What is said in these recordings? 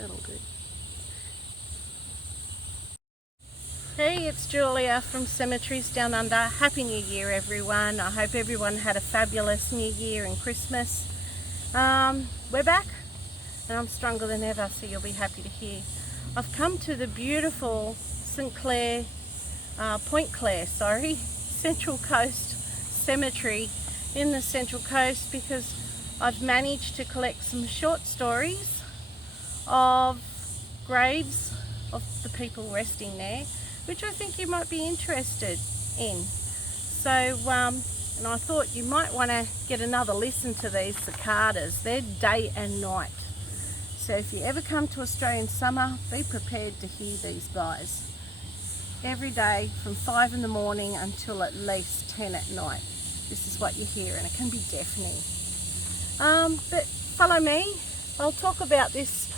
That'll do. Hey, it's Julia from Cemeteries Down Under. Happy New Year, everyone. I hope everyone had a fabulous New Year and Christmas. We're back, and I'm stronger than ever, so you'll be happy to hear. I've come to the beautiful Point Clare, Central Coast Cemetery in the Central Coast because I've managed to collect some short stories of graves of the people resting there, which I think you might be interested in. So, and I thought you might want to get another listen to these cicadas. They're day and night. So if you ever come to Australian summer, be prepared to hear these guys. Every day from 5 in the morning until at least 10 at night. This is what you hear, and it can be deafening. But follow me. I'll talk about this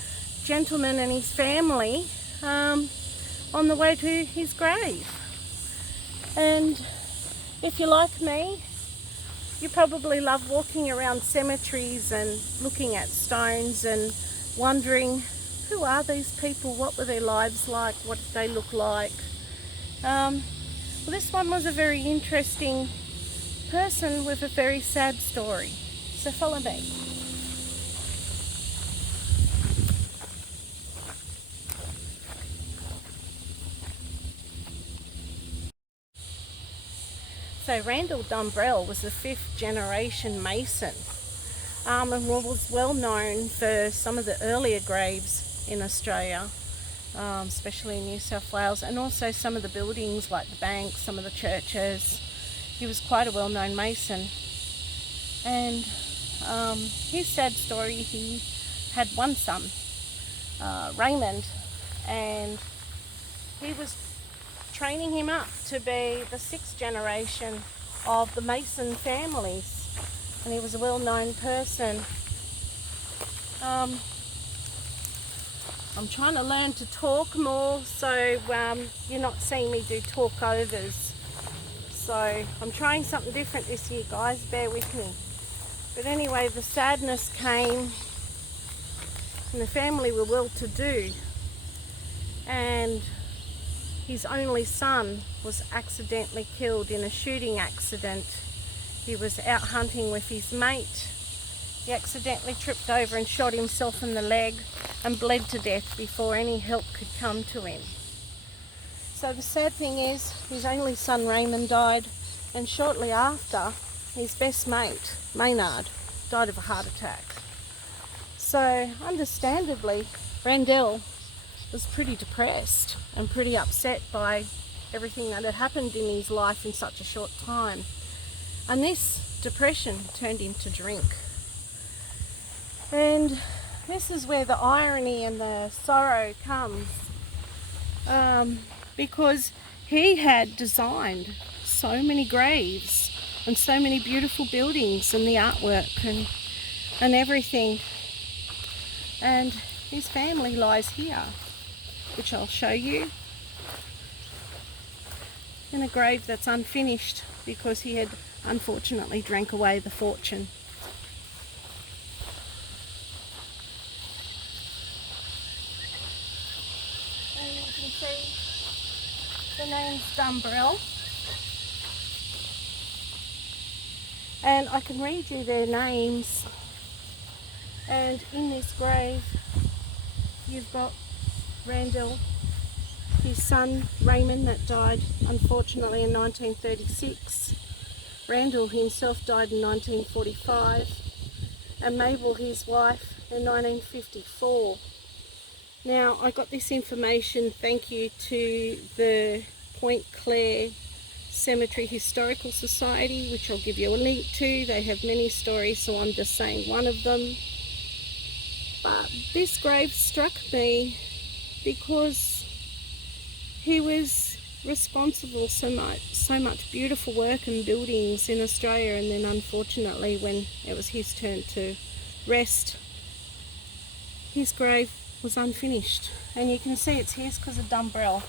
gentleman and his family on the way to his grave. And if you're like me, you probably love walking around cemeteries and looking at stones and wondering, who are these people? What were their lives like? What did they look like? Well, this one was a very interesting person with a very sad story. So follow me. So Randel Dumbrell was the 5th generation Mason and was well known for some of the earlier graves in Australia, especially in New South Wales, and also some of the buildings like the banks, some of the churches. He was quite a well-known Mason. And his sad story, he had one son, Raymond, and he was training him up to be the 6th generation of the Mason families, and he was a well-known person. I'm trying to learn to talk more, so you're not seeing me do talkovers. So I'm trying something different this year, guys, bear with me. But anyway, the sadness came, and the family were well-to-do, and his only son was accidentally killed in a shooting accident. He was out hunting with his mate. He accidentally tripped over and shot himself in the leg and bled to death before any help could come to him. So the sad thing is, his only son Raymond died, and shortly after, his best mate, Maynard, died of a heart attack. So understandably, Randel was pretty depressed and pretty upset by everything that had happened in his life in such a short time. And this depression turned into drink. And this is where the irony and the sorrow comes, because he had designed so many graves and so many beautiful buildings and the artwork and everything. And his family lies here, which I'll show you, in a grave that's unfinished because he had unfortunately drank away the fortune. And you can see the name's Dumbrell, and I can read you their names. And in this grave you've got Randel, his son Raymond, that died unfortunately in 1936. Randel himself died in 1945, and Mabel, his wife, in 1954. Now, I got this information thank you to the Point Clare Cemetery Historical Society, which I'll give you a link to. They have many stories, so I'm just saying one of them. But this grave struck me because he was responsible so much beautiful work and buildings in Australia, and then unfortunately when it was his turn to rest, his grave was unfinished. And you can see it's his because of Dumbrell.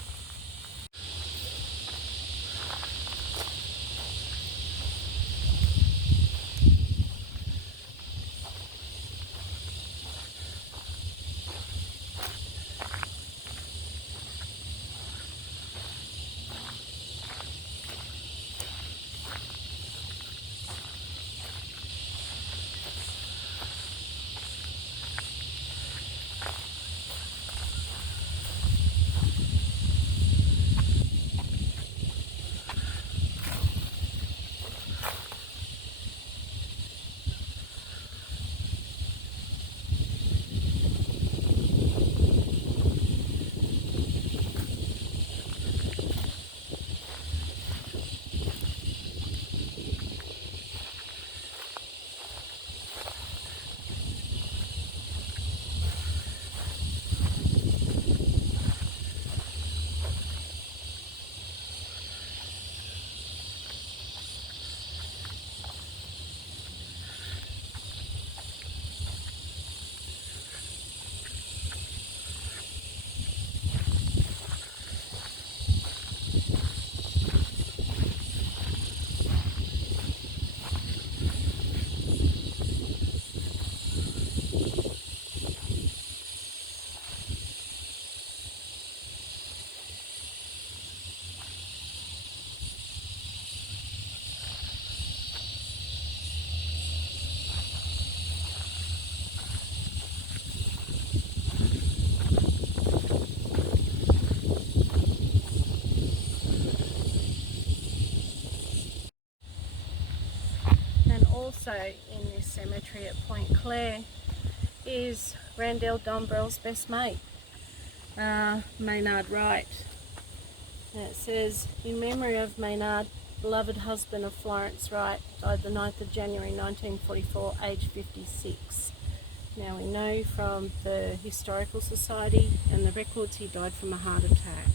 also in this cemetery at Point Clare is Randel Dumbrell's best mate, Maynard Wright. And it says, in memory of Maynard, beloved husband of Florence Wright, died the 9th of January 1944, aged 56. Now we know from the Historical Society and the records he died from a heart attack.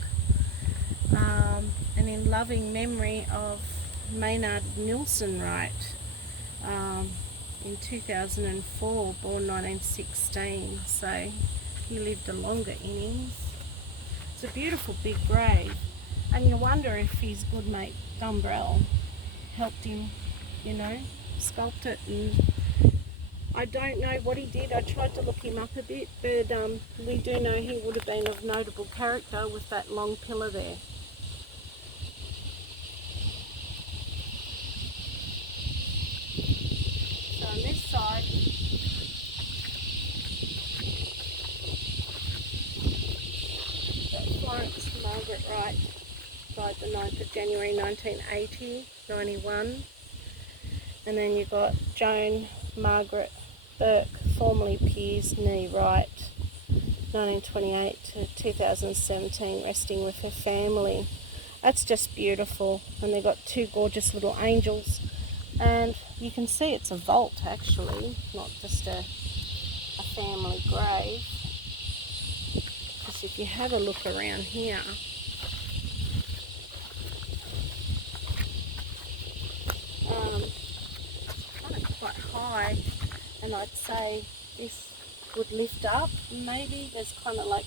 And in loving memory of Maynard Nilsson Wright, in 2004, born 1916, so he lived a longer innings. It's a beautiful big grave, and you wonder if his good mate Dumbrell helped him, you know, sculpt it. And I don't know what he did. I tried to look him up a bit, but we do know he would have been of notable character with that long pillar there. So on this side, that Florence Margaret Wright died the 9th of January 1980, 91. And then you've got Joan Margaret Burke, formerly Piers Nee Wright, 1928 to 2017, resting with her family. That's just beautiful. And they've got two gorgeous little angels. And you can see it's a vault actually, not just a family grave. Because if you have a look around here, kind of quite high, and I'd say this would lift up. Maybe there's kind of like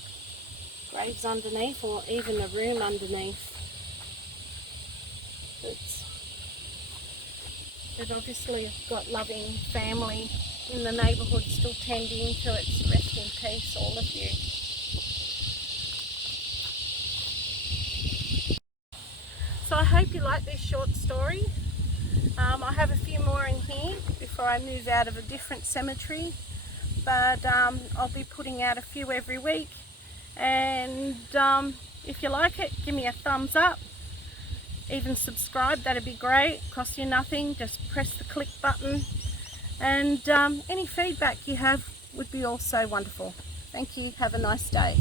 graves underneath, or even a room underneath. But obviously it's got loving family in the neighbourhood still tending to its. Rest in peace, all of you. So I hope you like this short story. I have a few more in here before I move out of a different cemetery, but I'll be putting out a few every week, and if you like it, give me a thumbs up, even subscribe, that'd be great, cost you nothing, just press the click button, and any feedback you have would be also wonderful. Thank you, have a nice day.